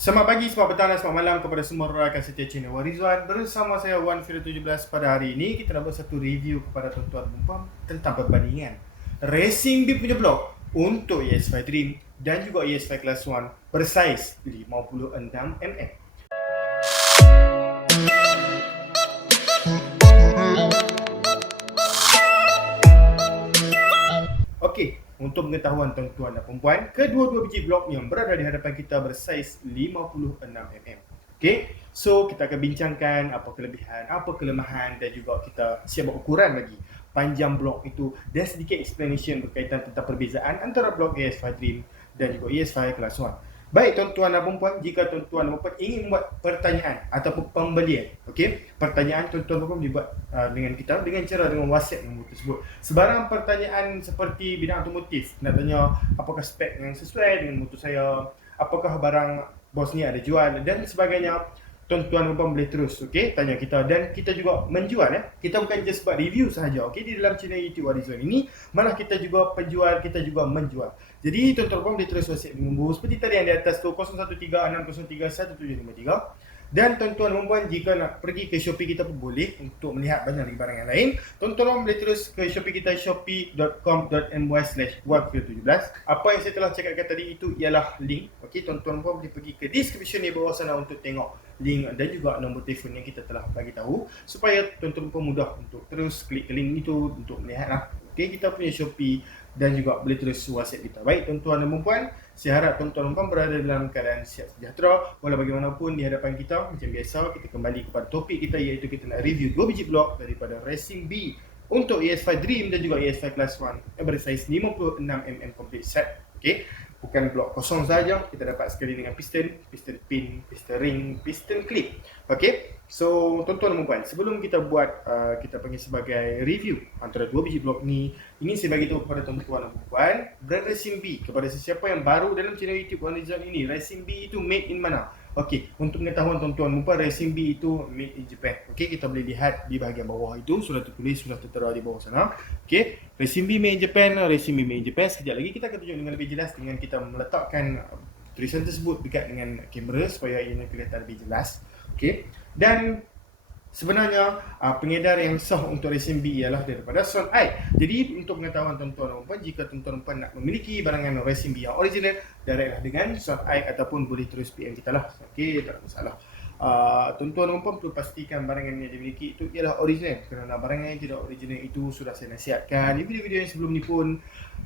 Selamat pagi, selamat petang dan selamat malam kepada semua rakan setia channel Warizwan. Bersama saya Wan Fira 17. Pada hari ini kita nak buat satu review kepada tuan-tuan dan puan tentang perbandingan Racing Beat punya blok untuk ES5 Dream dan juga ES5 Class 1 bersaiz 56mm. Okey, untuk pengetahuan tuan-tuan dan puan, kedua-dua biji blok yang berada di hadapan kita bersaiz 56mm. Okey, so kita akan bincangkan apa kelebihan, apa kelemahan dan juga kita siap buat ukuran lagi panjang blok itu dan sedikit explanation berkaitan tentang perbezaan antara blok ES5 Dream dan juga ES5 Class 1. Baik tuan-tuan dan puan, jika tuan-tuan dan puan ingin membuat pertanyaan ataupun pembelian, okey, pertanyaan tuan-tuan dan puan dibuat dengan kita dengan cara dengan WhatsApp nombor tersebut. Sebarang pertanyaan seperti bidang otomotif, nak tanya apakah spek yang sesuai dengan motor saya, apakah barang bos ni ada jual dan sebagainya, tuan-tuan dan puan boleh terus tanya kita dan kita juga menjual Kita bukan just buat review sahaja di dalam channel YouTube Warizwan ini, malah kita juga penjual, kita juga menjual. Jadi tuan-tuan dan puan boleh terus WhatsApp nombor seperti tadi yang di atas tu 0136031753. Dan tuan-tuan dan puan jika nak pergi ke Shopee kita pun boleh untuk melihat banyak lagi barang yang lain. Tuan-tuan boleh terus ke Shopee kita shopee.com.my/117. Apa yang saya telah cakapkan tadi itu ialah link. Okey, tuan-tuan boleh pergi ke description di bawah sana untuk tengok link dan juga nombor telefon yang kita telah bagi tahu supaya tuan-tuan mudah untuk terus klik ke link itu untuk melihatlah. Okey, kita punya Shopee dan juga boleh terus WhatsApp kita. Baik tuan-tuan dan puan, saya harap tuan-tuan dan puan berada dalam keadaan sihat sejahtera. Walau bagaimanapun di hadapan kita, macam biasa kita kembali kepada topik kita iaitu kita nak review 2 biji blok daripada Racing B untuk ES5 Dream dan juga ES5 Class 1 yang bersaiz 56mm complete set. Okey, bukan blok kosong saja, kita dapat sekali dengan piston, piston pin, piston ring, piston clip. Okey, so tuan-tuan dan puan, sebelum kita buat kita panggil sebagai review antara 2 biji blok ni, ingin saya bagi tahu kepada tuan-tuan dan puan, brand Racing B kepada sesiapa yang baru dalam channel YouTube Warizwan ini, Racing B itu made in mana? Okey, untuk pengetahuan tuan-tuan dan puan, Racing B itu made in Japan. Okey, kita boleh lihat di bahagian bawah itu sudah tertulis, sudah tertera di bawah sana. Okey, Racing B made in Japan, Racing B made in Japan. Sekejap lagi kita akan tunjuk dengan lebih jelas dengan kita meletakkan tulisan tersebut dekat dengan kamera supaya ia kelihatan lebih jelas. Okey, dan sebenarnya pengedar yang sah untuk Racing B ialah daripada Sound Eye. Jadi untuk pengetahuan tuan-tuan dan puan, jika tuan-tuan dan puan nak memiliki barangan Racing B yang original, directlah dengan Sound Eye ataupun boleh terus PM kita lah. Okey, tak ada masalah. Tuan-tuan dan puan perlu pastikan barangan yang dimiliki itu ialah original, kerana barangan yang tidak original itu sudah saya nasihatkan di video-video yang sebelum ni pun.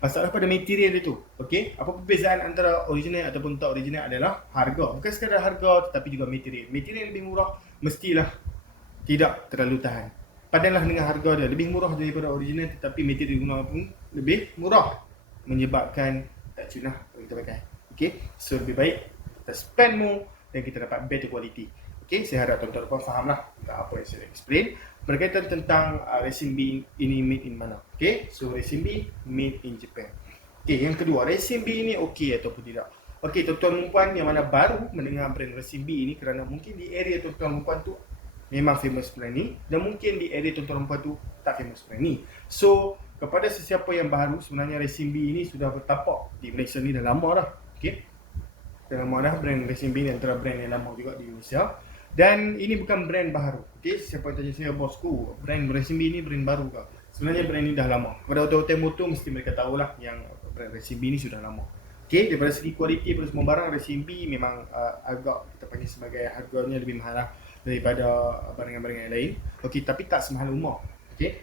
Masalah pada material itu. Okey, apa perbezaan antara original ataupun tak original adalah harga. Bukan sekadar harga tetapi juga material. Material yang lebih murah mestilah tidak terlalu tahan. Padanlah dengan harga dia lebih murah daripada original tetapi material digunakan pun lebih murah, menyebabkan tak cunah kalau kita pakai. Okey, so lebih baik kita spend more dan kita dapat better quality. Okey, saya harap tuan-tuan puan fahamlah tentang apa yang saya explain berkaitan tentang Racing B ini made in mana. Okey, so Racing B made in Japan. Okey, yang kedua, Racing B ini okey ataupun tidak? Okey, tuan-tuan dan puan yang mana baru mendengar brand Racing B ini, kerana mungkin di area tuan-tuan dan puan tu memang famous brand ni dan mungkin di area tuan-tuan dan puan tu tak famous brand ni. So kepada sesiapa yang baru, sebenarnya Racing B ini sudah bertapak di Malaysia ni dah lama dah. Okey, dah lama dah brand Racing B ni, antara brand yang lama juga di Indonesia. Dan ini bukan brand baru. Okey, siapa yang tanya saya, bosku, brand Racing B ni brand baru ke? Sebenarnya brand ni dah lama. Kepada hotel motor mesti mereka tahulah yang brand Racing B ni sudah lama. Okey, daripada segi kualiti pada semua barang, Racing B memang agak kita panggil sebagai harganya lebih mahal lah daripada barangan-barangan yang lain. Okey, tapi tak semahal rumah. Okey,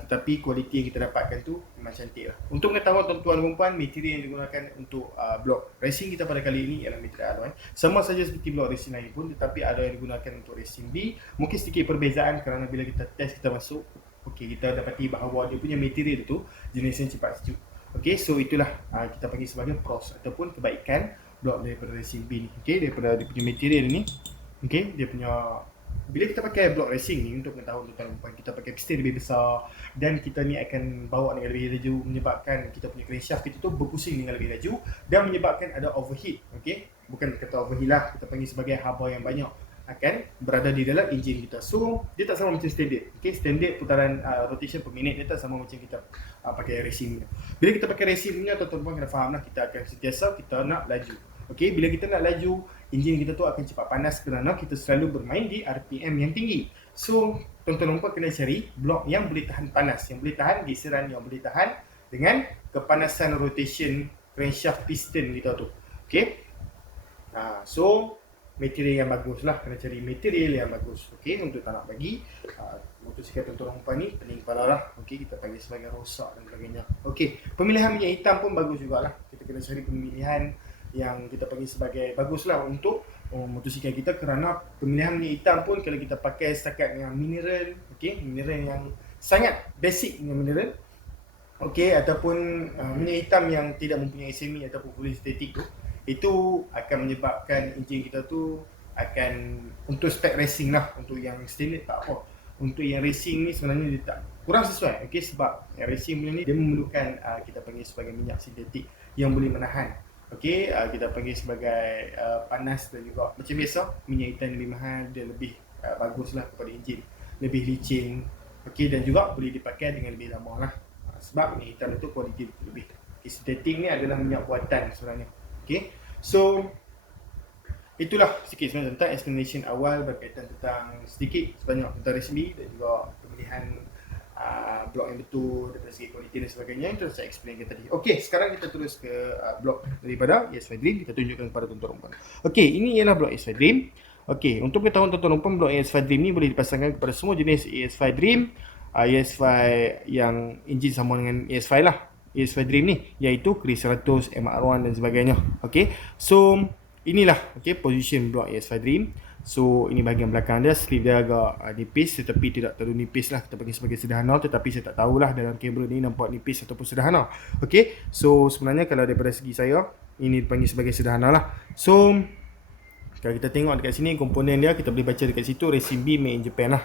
tetapi kualiti yang kita dapatkan tu memang cantik lah. Untuk pengetahuan tuan-tuan dan puan, material yang digunakan untuk blok racing kita pada kali ini ialah material alloy. Sama saja seperti blok racing lain pun, tetapi alloy yang digunakan untuk Racing B mungkin sedikit perbezaan kerana bila kita test, kita masuk, okey, kita dapati bahawa dia punya material tu jenis yang cepat sejuk. Okey, so itulah kita panggil sebagai pros ataupun kebaikan blok daripada Racing B ni. Okey, daripada dia punya material ni. Okey, dia punya, bila kita pakai block racing ni, untuk pengetahuan tuan-tuan dan puan, kita pakai piston lebih besar dan kita ni akan bawa dengan lebih laju, menyebabkan kita punya crankshaft kita tu berpusing dengan lebih laju dan menyebabkan ada overheat. Okey, bukan kata overheat lah, kita panggil sebagai haba yang banyak akan berada di dalam enjin kita. So dia tak sama macam standard. Okey, standard putaran rotation per minit dia tak sama macam kita pakai racing ni. Bila kita pakai racing ni, tuan-tuan kena faham lah, kita akan sentiasa kita nak laju. Okey, bila kita nak laju, enjin kita tu akan cepat panas kerana kita selalu bermain di RPM yang tinggi. So, tuan-tuan dan puan kena cari blok yang boleh tahan panas, yang boleh tahan geseran, yang boleh tahan dengan kepanasan rotation crankshaft piston kita tu. Okay. So material yang bagus lah, kena cari material yang bagus. Okay, untuk tak nak bagi motosikal tuan-tuan dan puan ni pening kepala lah. Okay, kita panggil sebagai rosak dan sebagainya. Okay, pemilihan minyak hitam pun bagus jugalah. Kita kena cari pemilihan yang kita panggil sebagai bagus lah untuk motosikal kita, kerana pemilihan minyak hitam pun kalau kita pakai setakat dengan mineral, okay, mineral yang sangat basic dengan mineral, okay, ataupun minyak hitam yang tidak mempunyai semi ataupun fully static tu, itu akan menyebabkan enjin kita tu akan, untuk spek racing lah, untuk yang standard tak apa, untuk yang racing ni sebenarnya dia tak kurang sesuai. Okay, sebab yang racing punya ni dia memerlukan kita panggil sebagai minyak sintetik yang boleh menahan. Okay, kita panggil sebagai panas, dan juga macam biasa minyak hitam lebih mahal, dia lebih bagus lah kepada enjin, lebih licin. Okay, dan juga boleh dipakai dengan lebih lama lah, sebab minyak hitam itu kualiti lebih. Okay, sintetik ni adalah minyak buatan sebenarnya. Okay, so itulah sikit sebenarnya tentang explanation awal berkaitan tentang sedikit sebanyak tentang racing dan juga pemilihan blok yang betul daripada segi kualiti dan sebagainya. Itu saya explainkan tadi. Okey, sekarang kita terus ke blok daripada ES5 Dream. Kita tunjukkan kepada tuan-tuan dan puan. Okey, ini ialah blok ES5 Dream. Okey, untuk pengetahuan tuan-tuan dan puan, blok ES5 Dream ni boleh dipasangkan kepada semua jenis ES5 Dream, ES5 yang enjin sama dengan ES5 lah, ES5 Dream ni, iaitu Chris 100, MR1 dan sebagainya. Okey, so inilah position blok ES5 Dream. So ini bahagian belakang dia, sleeve dia agak nipis, tetapi tidak terlalu nipis lah, kita panggil sebagai sederhana. Tetapi saya tak tahulah dalam kamera ni nampak nipis ataupun sederhana. Okey, so sebenarnya kalau daripada segi saya, ini dipanggil sebagai sederhana lah. So kalau kita tengok dekat sini komponen dia, kita boleh baca dekat situ Racing B made in Japan lah.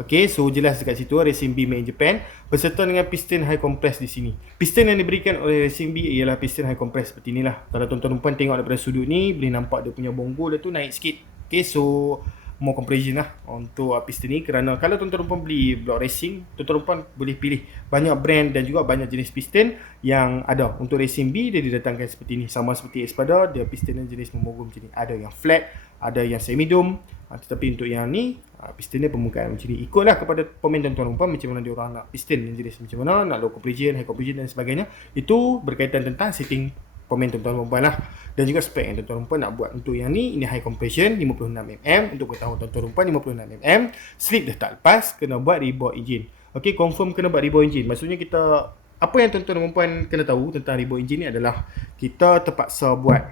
Okey, so jelas dekat situ Racing B made in Japan, berserta dengan piston high compress di sini. Piston yang diberikan oleh Racing B ialah piston high compress seperti inilah. Kalau tuan-tuan dan puan tengok daripada sudut ni, boleh nampak dia punya bonggol dia tu naik sikit. Okay, so more compression lah untuk piston ni, kerana kalau tuan-tuan dan puan beli blok racing, tuan-tuan dan puan boleh pilih banyak brand dan juga banyak jenis piston yang ada. Untuk Racing B dia didatangkan seperti ni, sama seperti Espada, dia piston yang jenis memogum macam ni. Ada yang flat, ada yang semi dome, tetapi untuk yang ni piston dia permukaan macam ni. Ikutlah kepada pemain tuan-tuan dan puan macam mana dia orang nak piston yang jenis macam mana, nak low compression, high compression dan sebagainya. Itu berkaitan tentang setting pemain tuan-tuan dan puan lah, dan juga spek yang tuan-tuan dan puan nak buat. Untuk yang ni, ini high compression 56mm. Untuk ketahuan tuan-tuan dan puan, 56mm. Slip dah tak lepas, kena buat rebar engine. Okey, confirm kena buat rebar engine. Maksudnya kita, apa yang tuan-tuan dan puan kena tahu tentang rebar engine ni adalah kita terpaksa buat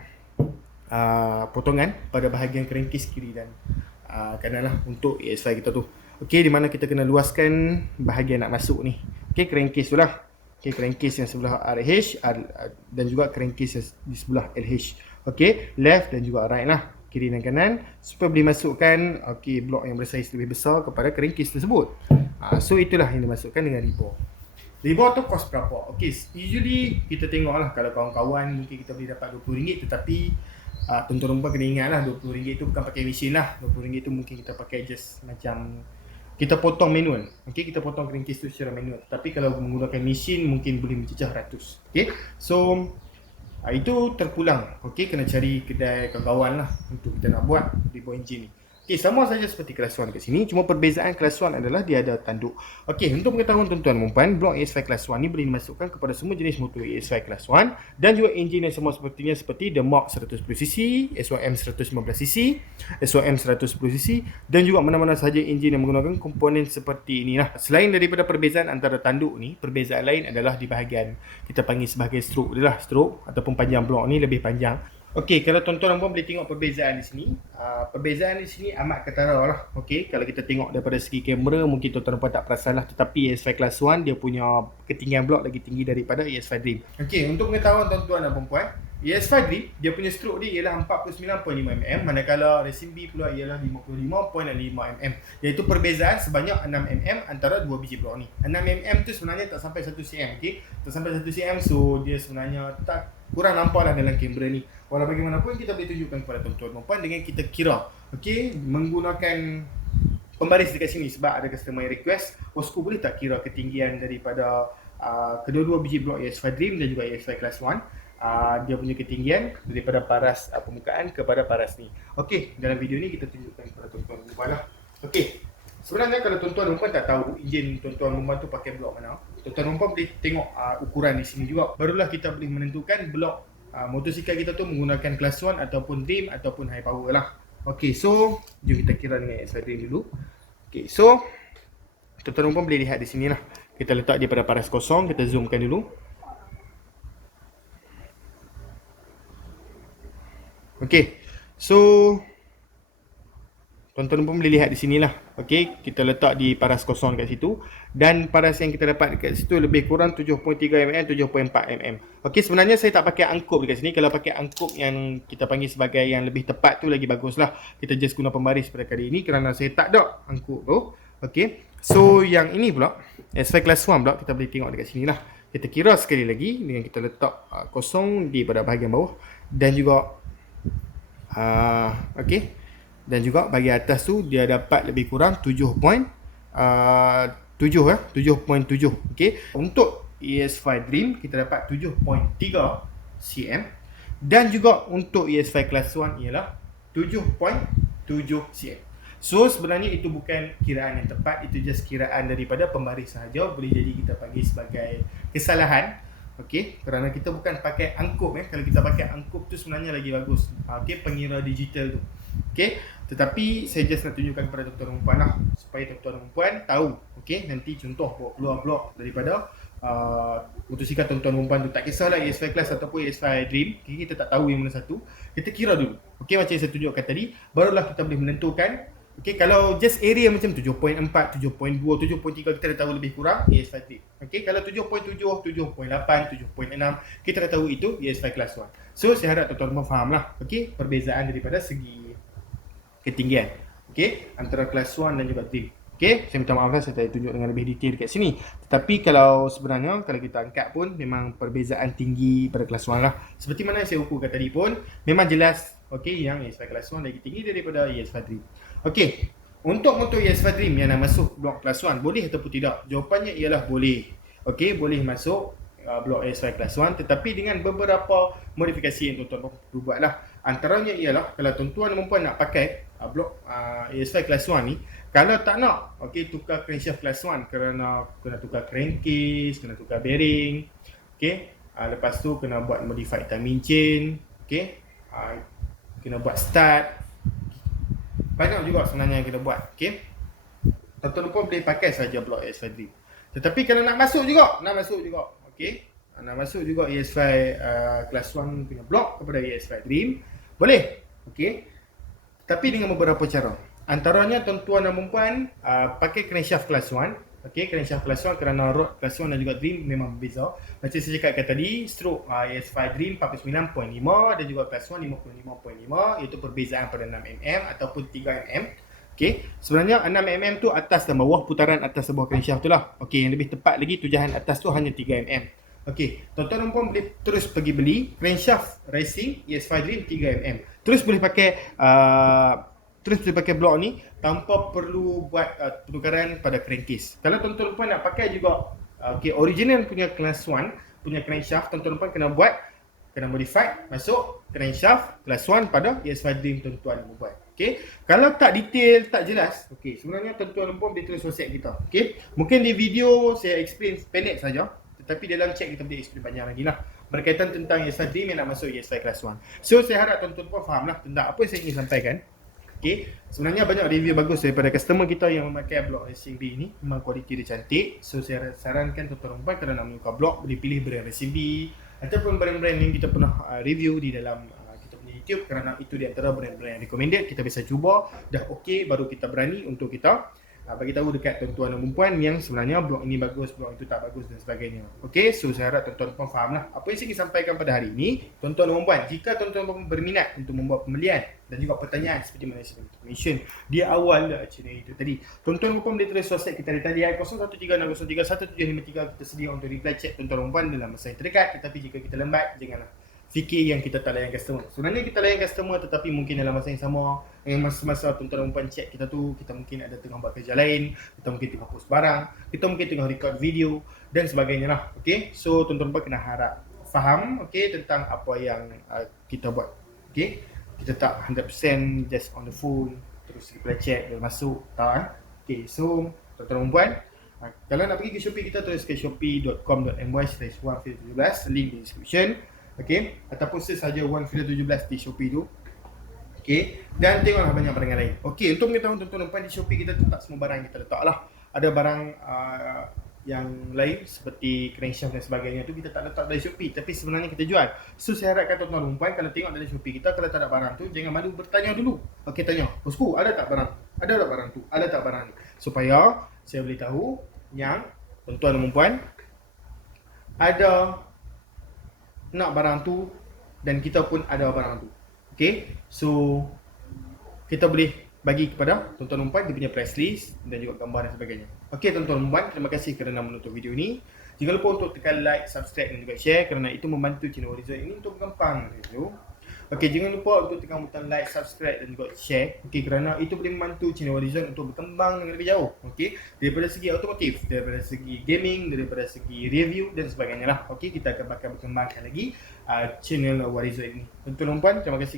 potongan pada bahagian crankcase kiri dan kanan lah untuk ES5 kita tu. Okey, di mana kita kena luaskan bahagian nak masuk ni. Okey, crankcase tu lah. Okay, crankcase yang sebelah RH dan juga crankcase yang di sebelah LH. Okay, left dan juga right lah, kiri dan kanan, supaya boleh masukkan blok yang bersaiz lebih besar kepada crankcase tersebut. So itulah yang dimasukkan dengan rebar. Rebar tu cost berapa? Okay, usually kita tengok lah, kalau kawan-kawan mungkin kita boleh dapat RM20, tetapi tuan-tuan dan puan kena ingat lah, RM20 tu bukan pakai mesin lah. RM20 tu mungkin kita pakai just macam kita potong manual. Okey, kita potong crankcase tu secara manual. Tapi kalau menggunakan mesin mungkin boleh mencecah ratus. Okey. So itu terpulang. Okey, kena cari kedai kawan-kawan lah untuk kita nak buat rebar engine ni. Okey, sama saja seperti kelas 1 kat sini, cuma perbezaan kelas 1 adalah dia ada tanduk. Okey, untuk pengetahuan tuan-tuan dan puan, blok ES5 kelas 1 ni boleh dimasukkan kepada semua jenis motor ES5 kelas 1 dan juga enjin yang semua sepertinya seperti The Mark 110cc, SOM 115cc, SOM 110cc dan juga mana-mana sahaja enjin yang menggunakan komponen seperti inilah. Selain daripada perbezaan antara tanduk ni, perbezaan lain adalah di bahagian kita panggil sebagai stroke dia lah, stroke ataupun panjang blok ni lebih panjang. Okey, kalau tuan-tuan dan puan boleh tengok perbezaan di sini. Perbezaan di sini amat ketara lah. Okey, kalau kita tengok daripada segi kamera mungkin tuan-tuan dan puan tak perasan lah, tetapi ES5 Class 1 dia punya ketinggian blok lagi tinggi daripada ES5 Dream. Okey, untuk pengetahuan tuan-tuan dan puan, ES5 Dream dia punya stroke dia ialah 49.5mm, manakala Racing B pula ialah 55.5mm, iaitu perbezaan sebanyak 6mm antara dua biji blok ni. 6mm tu sebenarnya tak sampai 1cm, okey. Tak sampai 1cm, so dia sebenarnya tak kurang nampak lah dalam kamera ni. Walau bagaimanapun kita boleh tunjukkan kepada tuan-tuan dan puan dengan kita kira, okey, menggunakan pembaris dekat sini, sebab ada customer yang request, bosku boleh tak kira ketinggian daripada kedua-dua biji blok ES5 Dream dan juga ES5 Class 1. dia punya ketinggian daripada paras permukaan kepada paras ni. Okey, dalam video ni kita tunjukkan kepada tuan-tuan dan puan lah. Okey. Sebenarnya kalau tuan-tuan dan puan tak tahu enjin tuan-tuan dan puan tu pakai blok mana, tuan-tuan dan puan boleh tengok ukuran di sini juga. Barulah kita boleh menentukan blok motosikal kita tu menggunakan class 1 ataupun dream ataupun high power lah. Okey, so jom kita kira dengan ES5 dream dulu. Okey, so tuan-tuan dan puan boleh lihat di sini lah. Kita letak dia pada paras kosong, kita zoomkan dulu. Okey, so tuan-tuan pun boleh lihat di sinilah. Okey, kita letak di paras kosong kat situ dan paras yang kita dapat dekat situ lebih kurang 7.3 mm, 7.4 mm. Okey, sebenarnya saya tak pakai angkup dekat sini. Kalau pakai angkup yang kita panggil sebagai yang lebih tepat tu lagi baguslah. Kita just guna pembaris pada kali ini kerana saya tak ada angkup tu. Okey. So yang ini pula S5 Class 1 pula kita boleh tengok dekat sinilah. Kita kira sekali lagi dengan kita letak kosong di pada bahagian bawah dan juga okey. Dan juga bagi atas tu dia dapat lebih kurang 7.7 okey. Untuk ES5 Dream kita dapat 7.3 cm dan juga untuk ES5 Class 1 ialah 7.7 cm. So sebenarnya itu bukan kiraan yang tepat, itu just kiraan daripada pembaris sahaja, boleh jadi kita panggil sebagai kesalahan. Okey, kerana kita bukan pakai angkup Kalau kita pakai angkup tu sebenarnya lagi bagus. Okey, pengira digital tu. Okey, tetapi saya just nak tunjukkan kepada tuan-tuan dan puan lah supaya tuan-tuan dan puan tahu. Okey, nanti contoh bawa keluar blok daripada motosikal tuan-tuan dan puan tu, tak kisahlah ES5 Class ataupun ES5 Dream, kita tak tahu yang mana satu, kita kira dulu. Okey, macam yang saya tunjukkan tadi, barulah kita boleh menentukan. Okey, kalau just area macam 7.4, 7.2, 7.3 kita dah tahu lebih kurang ES5 Dream. Okey, kalau 7.7, 7.8, 7.6 kita dah tahu itu ES5 Class 1. So saya harap tuan-tuan dan puan faham lah. Okey, perbezaan daripada segi ketinggian. Okey, antara Class 1 dan juga Dream. Okey, saya minta maaf lah saya tak tunjuk dengan lebih detail dekat sini. Tetapi kalau sebenarnya kalau kita angkat pun memang perbezaan tinggi pada Class 1 lah. Seperti mana saya ukurkan tadi pun memang jelas okey yang ES5 Class 1 lagi tinggi daripada ES5 Dream. Okey, untuk motor ES5 Dream yang nak masuk blok Class 1 boleh ataupun tidak? Jawapannya ialah boleh. Okey, boleh masuk blok ES5 Class 1 tetapi dengan beberapa modifikasi yang tuan-tuan perlu buat lah. Antaranya ialah kalau tuan-tuan dan puan nak pakai blok ES5 Class 1 ni, kalau tak nak okey tukar crankshaft Class 1 kerana kena tukar crankcase, kena tukar bearing, okey, lepas tu kena buat modified timing chain, okey, kena buat start, banyak juga sebenarnya yang kita buat. Okey, tuan-tuan dan puan boleh pakai saja blok ES5 Dream. Tetapi kalau nak masuk juga okey, nak masuk juga ES5 Class 1 punya blok kepada ES5 Dream, boleh. Okey, tapi dengan beberapa cara. Antaranya tuan-tuan dan puan pakai crankshaft Class 1. Okey, crankshaft Class 1 kerana rod Class 1 dan juga Dream memang berbeza. Macam saya cakapkan tadi, stroke ES5 Dream 49.5 dan juga Class 1 55.5, iaitu perbezaan pada 6mm ataupun 3mm. Okey, sebenarnya 6mm tu atas dan bawah, putaran atas dan bawah crankshaft tu lah. Okey, yang lebih tepat lagi tujuan atas tu hanya 3mm. Okey, tuan-tuan dan puan boleh terus pergi beli crankshaft racing ES5 Dream 3mm. Terus boleh pakai blok ni tanpa perlu buat penukaran pada crankcase. Kalau tuan-tuan dan puan nak pakai juga okey original punya Class 1 punya crankshaft, tuan-tuan dan puan kena modify masuk crankshaft Class 1 pada ES5 Dream tuan-tuan dan puan. Okey, kalau tak detail, tak jelas, okey, sebenarnya tuan-tuan dan puan boleh terus WhatsApp kita. Okey, mungkin di video saya explain pendek saja, tetapi dalam chat kita boleh explain panjang lagi lah berkaitan tentang ES5 Dream yang nak masuk ES5 Class 1. So saya harap tuan-tuan puan faham lah tentang apa yang saya ingin sampaikan. Okey, sebenarnya banyak review bagus daripada customer kita yang memakai blok racing B ni, memang kualiti dia cantik. So saya sarankan tuan-tuan dan puan kalau nak menukar blok boleh pilih brand racing B ataupun brand-brand yang kita pernah review di dalam kita punya YouTube, kerana itu di antara brand-brand yang recommended. Kita bisa cuba, dah okey baru kita berani untuk kita bagi tahu dekat tuan-tuan dan puan yang sebenarnya blok ini bagus, blok itu tak bagus dan sebagainya. Okey, so saya harap tuan-tuan dan puan faham lah apa yang saya ingin sampaikan pada hari ini. Tuan-tuan dan puan, jika tuan-tuan dan puan berminat untuk membuat pembelian dan juga pertanyaan seperti mana saya mention di awal channel itu tadi, tuan-tuan dan puan boleh terus WhatsApp kita di talian 0136031753. Kita sedia untuk reply chat tuan-tuan dan puan dalam masa yang terdekat. Tetapi jika kita lambat, janganlah fikir yang kita tak layan customer. Sebenarnya kita layan customer, tetapi mungkin dalam masa yang sama, masa-masa tuan-tuan dan puan chat kita tu, kita mungkin ada tengah buat kerja lain, kita mungkin tengah post barang, kita mungkin tengah record video dan sebagainya lah. Okay, so tuan-tuan dan puan kena harap faham tentang apa yang kita buat. Kita tak 100% just on the phone terus kita check dia masuk tak. So tuan-tuan dan puan, kalau nak pergi ke Shopee kita tulis ke shopee.com.my/1fila17, link di description. Ataupun search saja 1fila17 di Shopee tu. Dan tengoklah banyak barangan lain. Untuk mengetahui tuan-tuan dan puan, di Shopee kita tak semua barang kita letak lah. Ada barang yang lain seperti crankshaft dan sebagainya tu kita tak letak dari Shopee, tapi sebenarnya kita jual. So saya harapkan tuan-tuan dan puan kalau tengok dari Shopee kita, kalau tak ada barang tu jangan malu bertanya dulu. Tanya, bosku ada tak barang? Ada tak barang tu? Ada tak barang ni? Supaya saya boleh tahu yang tuan-tuan dan puan ada nak barang tu dan kita pun ada barang tu. So kita boleh bagi kepada tuan-tuan dan puan dia punya price list dan juga gambar dan sebagainya. Tuan-tuan dan puan, terima kasih kerana menonton video ini. Jangan lupa untuk tekan like, subscribe dan juga share kerana itu membantu channel Horizon ini untuk berkembang. Jangan lupa untuk tekan butang like, subscribe dan juga share kerana itu boleh membantu channel Horizon untuk berkembang dengan lebih jauh. Daripada segi otomotif, daripada segi gaming, daripada segi review dan sebagainya lah. Kita akan bakal berkembangkan lagi channel Horizon ini. Tuan-tuan dan puan, terima kasih.